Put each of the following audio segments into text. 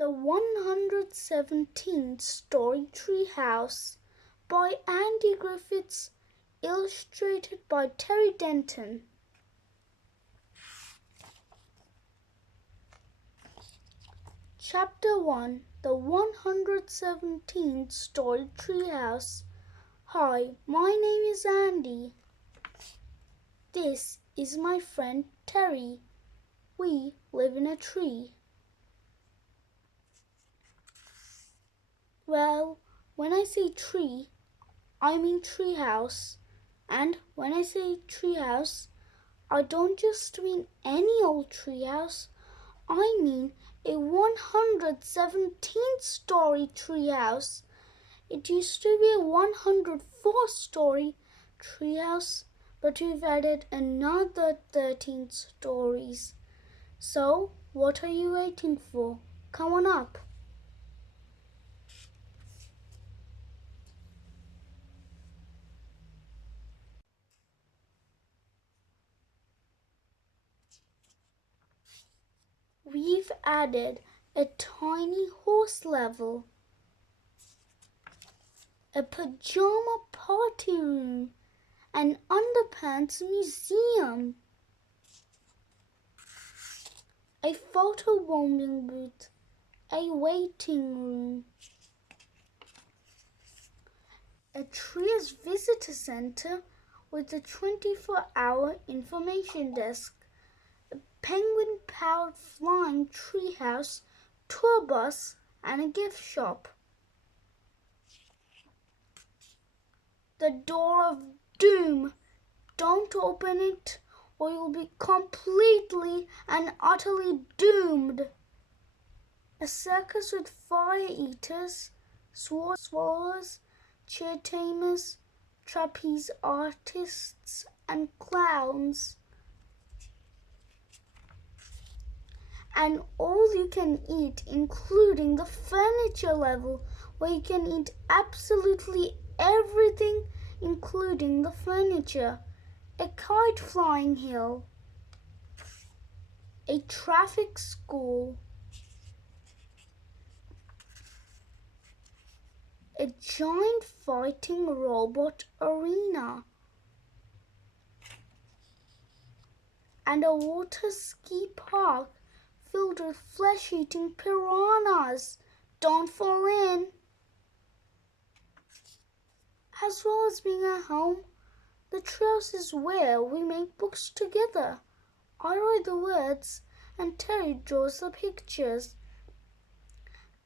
The 117th Story Treehouse by Andy Griffiths, illustrated by Terry Denton. Chapter 1, The 117th Story Treehouse. Hi, my name is Andy. This is my friend Terry. We live in a tree. Well, when I say tree, I mean treehouse. And when I say treehouse, I don't just mean any old treehouse. I mean a 117th story treehouse. It used to be a 104-story treehouse, but we've added another 13 stories. So, what are you waiting for? Come on up. We've added a tiny horse level, a pajama party room, an underpants museum, a photobombing booth, a waiting room, a Treehouse visitor center with a 24-hour information desk, a penguin-powered flying treehouse, tour bus, and a gift shop. The door of doom. Don't open it or you'll be completely and utterly doomed. A circus with fire eaters, swallows, chair tamers, trapeze artists, and clowns. And all you can eat, including the furniture level, where you can eat absolutely everything, including the furniture. A kite flying hill, a traffic school, a giant fighting robot arena, and a water ski park filled with flesh-eating piranhas. Don't fall in. As well as being a home, the Treehouse is where we make books together. I write the words and Terry draws the pictures.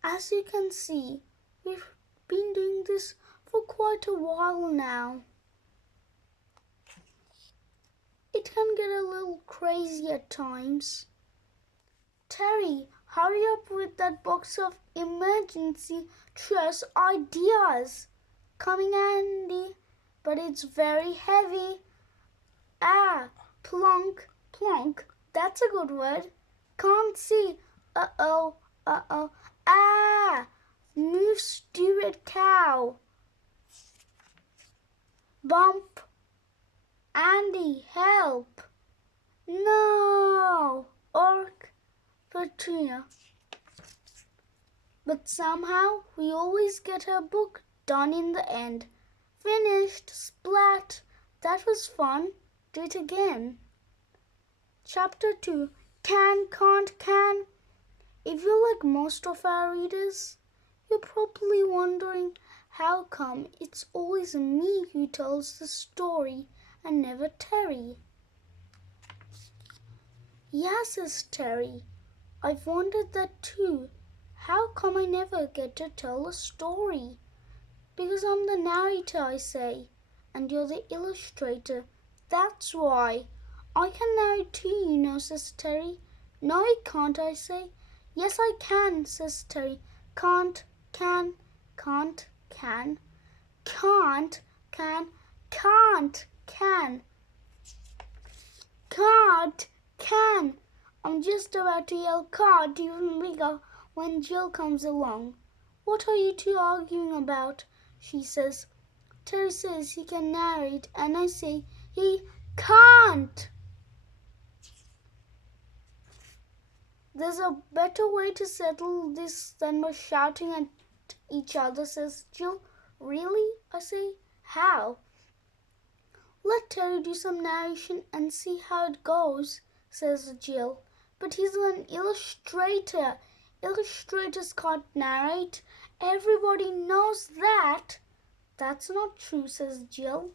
As you can see, we've been doing this for quite a while now. It can get a little crazy at times. Terry, hurry up with that box of emergency Treehouse ideas. Coming, Andy, but it's very heavy. Ah, plonk, plonk, that's a good word. Can't see. Uh-oh, uh-oh. Ah, move, stupid cow. Bump. Andy, help. No, Orc, Petrina. But somehow we always get our book done in the end. Finished, splat. That was fun. Do it again. Chapter 2, Can, Can't, Can. If you're like most of our readers, you're probably wondering how come it's always me who tells the story and never Terry. Yeah, says Terry. I've wondered that too. How come I never get to tell a story? Because I'm the narrator, I say, and you're the illustrator. That's why. I can narrate too, you know, says Terry. No, I can't, I say. Yes, I can, says Terry. Can't, can, can't, can. Can't, can, can't, can. Can't, can. I'm just about to yell can't even bigger when Jill comes along. What are you two arguing about? She says. Terry says he can narrate and I say he can't. There's a better way to settle this than by shouting at each other, says Jill. Really? I say. How? Let Terry do some narration and see how it goes, says Jill. But he's an illustrator. Illustrators can't narrate. Everybody knows that. That's not true, says Jill.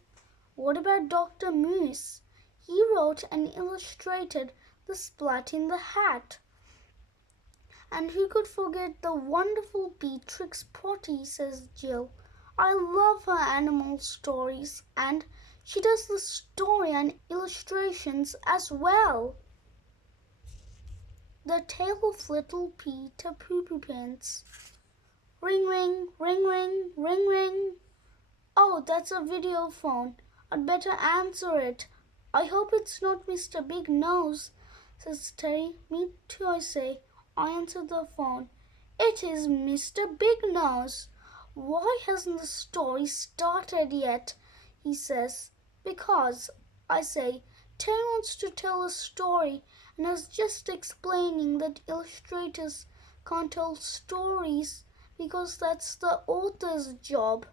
What about Dr. Moose? He wrote and illustrated the Splat in the Hat. And who could forget the wonderful Beatrix Potter, says Jill. I love her animal stories, and she does the story and illustrations as well. The Tale of Little Peter Poo-Poo Pants. Ring, ring, ring, ring, ring, ring. Oh, that's a video phone. I'd better answer it. I hope it's not Mr. Big Nose, says Terry. Me too, I say. I answer the phone. It is Mr. Big Nose. Why hasn't the story started yet? He says. Because, I say, Terry wants to tell a story and is just explaining that illustrators can't tell stories because that's the author's job.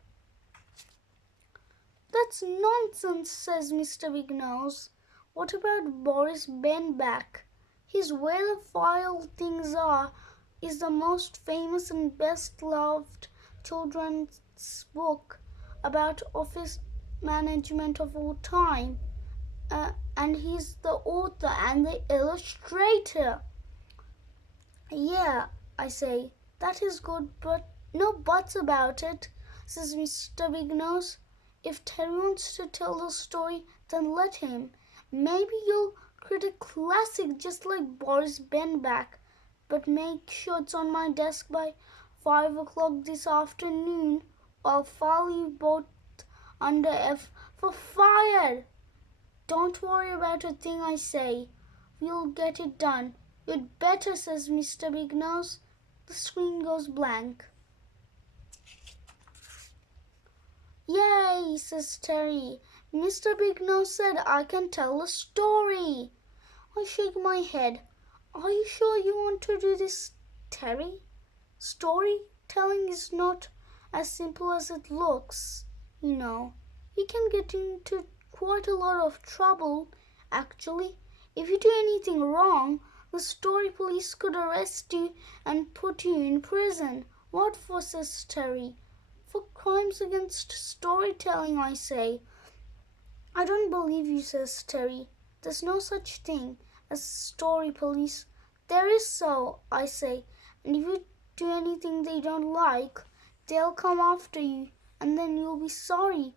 That's nonsense, says Mr. Big Nose. What about Boris Benback? His Where the File Things Are is the most famous and best-loved children's book about office management of all time. And he's the author and the illustrator. Yeah, I say, that is good, but no buts about it, says Mr. Big Nose. If Terry wants to tell the story, then let him. Maybe you'll create a classic just like Boris Benback, but make sure it's on my desk by 5 o'clock this afternoon. I'll file you both under F for fire. Don't worry about a thing, I say. We'll get it done. You'd better, says Mr. Big Nose. The screen goes blank. Yay, says Terry. Mr. Big Nose said I can tell a story. I shake my head. Are you sure you want to do this, Terry? Storytelling is not as simple as it looks, you know. You can get into quite a lot of trouble, actually. If you do anything wrong, the story police could arrest you and put you in prison. What for, says Terry? For crimes against storytelling, I say. I don't believe you, says Terry. There's no such thing as story police. There is so, I say. And if you do anything they don't like, they'll come after you, and then you'll be sorry.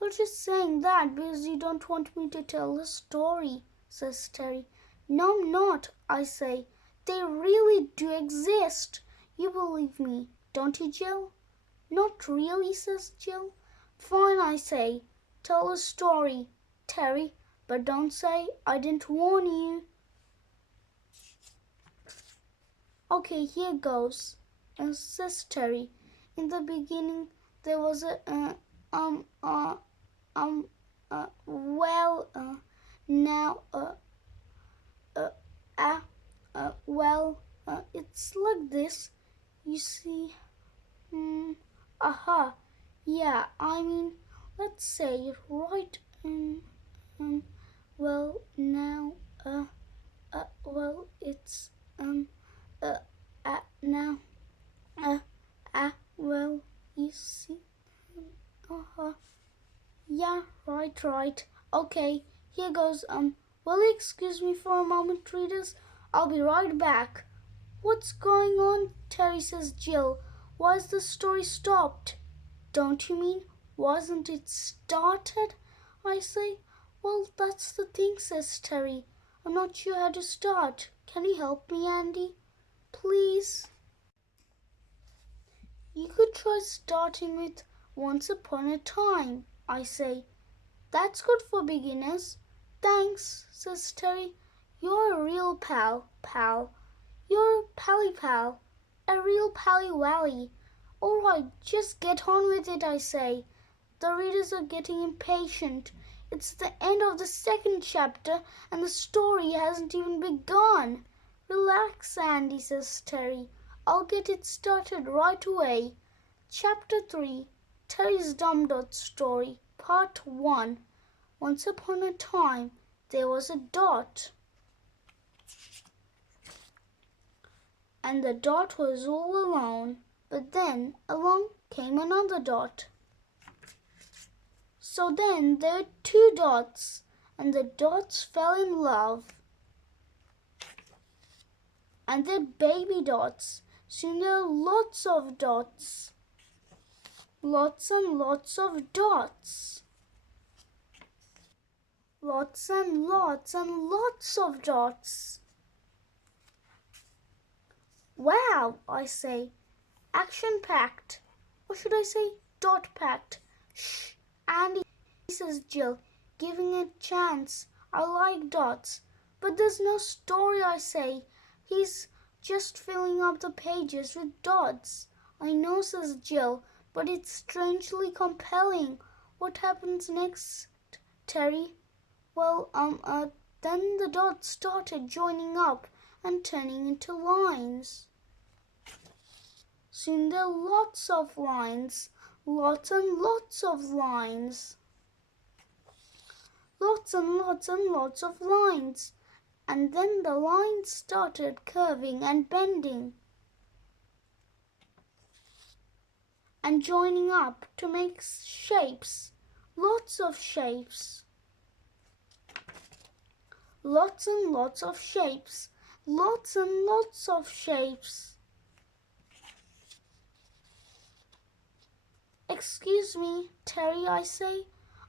You're just saying that because you don't want me to tell a story, says Terry. No, I'm not, I say. They really do exist. You believe me, don't you, Jill? Not really, says Jill. Fine, I say. Tell a story, Terry, but don't say I didn't warn you. Okay, here goes, says Terry. In the beginning, there was it's like this, you see. Yeah, I mean, let's say it right. Well, now, well, it's, now, well, you see. Yeah, right. Okay, here goes. Will you excuse me for a moment, readers? I'll be right back. What's going on? Terry, says Jill. Why is the story stopped? Don't you mean, wasn't it started? I say. Well, that's the thing, says Terry. I'm not sure how to start. Can you help me, Andy? Please? You could try starting with Once Upon a Time, I say. That's good for beginners. Thanks, says Terry. You're a real pal. You're a pal. A real pally-wally. All right, just get on with it, I say. The readers are getting impatient. It's the end of the second chapter and the story hasn't even begun. Relax, Andy, says Terry. I'll get it started right away. Chapter 3, Terry's Dumb Dot Story, Part 1. Once upon a time, there was a dot. And the dot was all alone. But then along came another dot. So then there were 2 dots, and the dots fell in love. And they're baby dots. Soon there are lots of dots. Lots and lots of dots. Lots and lots and lots of dots. Wow, I say. Action-packed. Or should I say dot-packed? Shh, Andy, says Jill, giving it a chance. I like dots. But there's no story, I say. He's just filling up the pages with dots. I know, says Jill, but it's strangely compelling. What happens next, Terry? Well, then the dots started joining up and turning into lines. Soon there are lots of lines, lots and lots of lines. Lots and lots and lots of lines. And then the lines started curving and bending and joining up to make shapes, lots of shapes. Lots and lots of shapes, lots and lots of shapes. Excuse me, Terry, I say.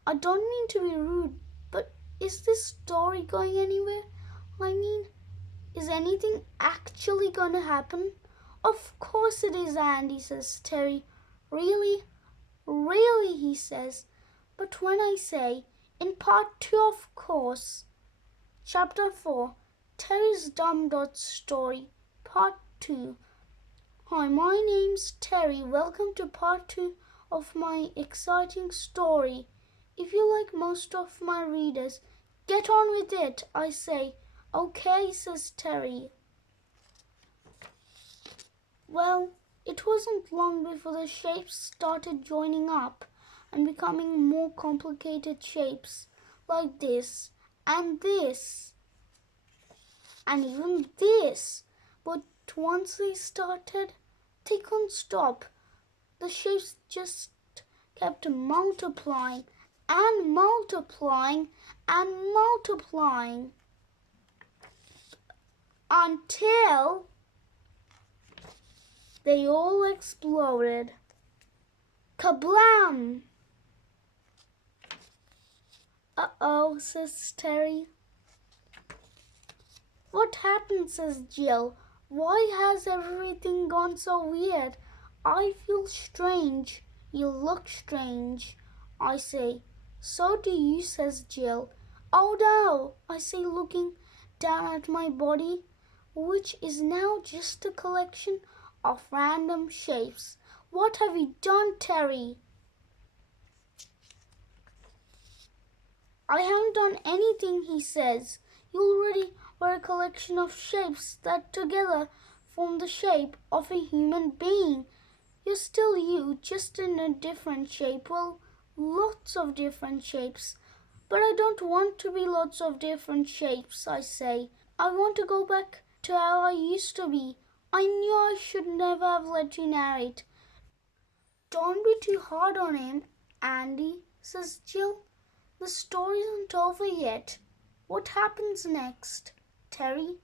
I don't mean to be rude, but is this story going anywhere? I mean, is anything actually going to happen? Of course it is, Andy, says Terry. Really? Really, he says. But when I say, in part 2, of course. Chapter 4, Terry's Dumb Dot Story, Part 2. Hi, my name's Terry. Welcome to Part 2 of my exciting story. If you like most of my readers, get on with it, I say. Okay, says Terry. Well, it wasn't long before the shapes started joining up and becoming more complicated shapes, like this and this and even this. But once they started, they couldn't stop. The shapes just kept multiplying and multiplying and multiplying until they all exploded. Kablam! Uh-oh, says Terry. What happened, says Jill. Why has everything gone so weird? I feel strange. You look strange, I say. So do you, says Jill. Oh no, I say, looking down at my body, which is now just a collection of random shapes. What have you done, Terry? I haven't done anything, he says. You already were a collection of shapes that together form the shape of a human being. You're still you, just in a different shape. Well, lots of different shapes. But I don't want to be lots of different shapes, I say. I want to go back to how I used to be. I knew I should never have let you narrate. Don't be too hard on him, Andy, says Jill. The story isn't over yet. What happens next, Terry?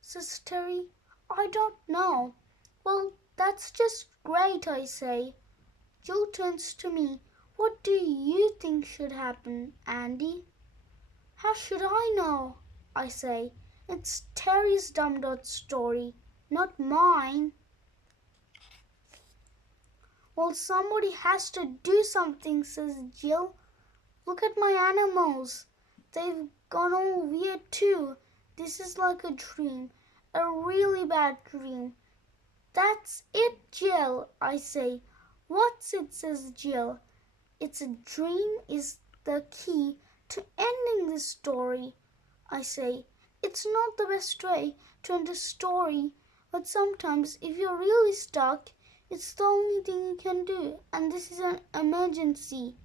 Says Terry. I don't know. Well, that's just great, I say. Jill turns to me. What do you think should happen, Andy? How should I know? I say. It's Terry's Dumb Dot story, not mine. Well, somebody has to do something, says Jill. Look at my animals. They've gone all weird too. This is like a dream, a really bad dream. That's it, Jill, I say. What's it, says Jill. It's a dream is the key to ending this story, I say. It's not the best way to end a story, but sometimes if you're really stuck, it's the only thing you can do, and this is an emergency.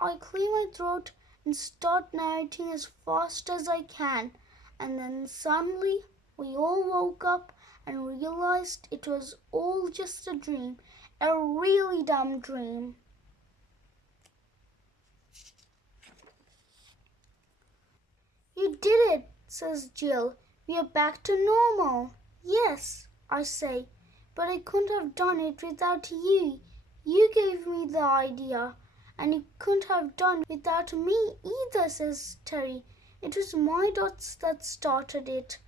I clear my throat and start narrating as fast as I can, and then suddenly we all woke up and realized it was all just a dream, a really dumb dream. You did it, says Jill. We are back to normal. Yes, I say, but I couldn't have done it without you. You gave me the idea, and you couldn't have done it without me either, says Terry. It was my dots that started it.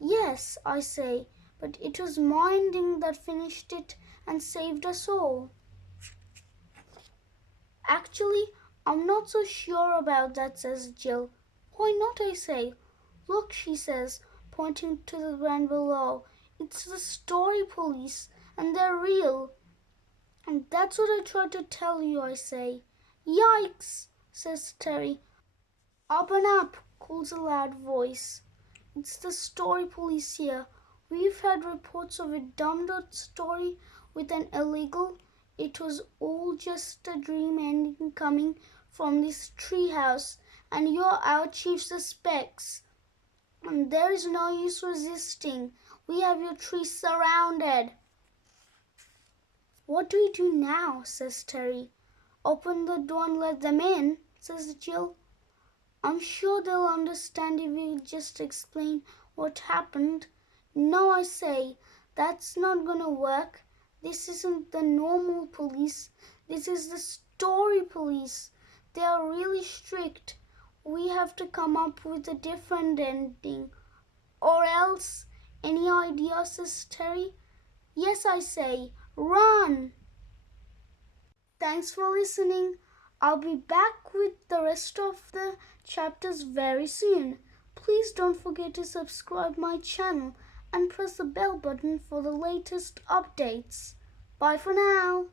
Yes, I say, but it was my ending that finished it and saved us all. Actually, I'm not so sure about that, says Jill. Why not, I say. Look, she says, pointing to the ground below. It's the Storey police, and they're real. And that's what I tried to tell you, I say. Yikes, says Terry. Open up, calls a loud voice. It's the Storey police here. We've had reports of a dumbed-out story with an illegal. It was all just a dream ending coming from this treehouse, and you're our chief suspects. And there is no use resisting. We have your tree surrounded. What do we do now? Says Terry. Open the door and let them in, says Jill. I'm sure they'll understand if we just explain what happened. No, I say, that's not gonna work. This isn't the normal police. This is the Storey police. They are really strict. We have to come up with a different ending. Or else, any ideas, says Terry? Yes, I say, run! Thanks for listening. I'll be back with the rest of the chapters very soon. Please don't forget to subscribe my channel and press the bell button for the latest updates. Bye for now.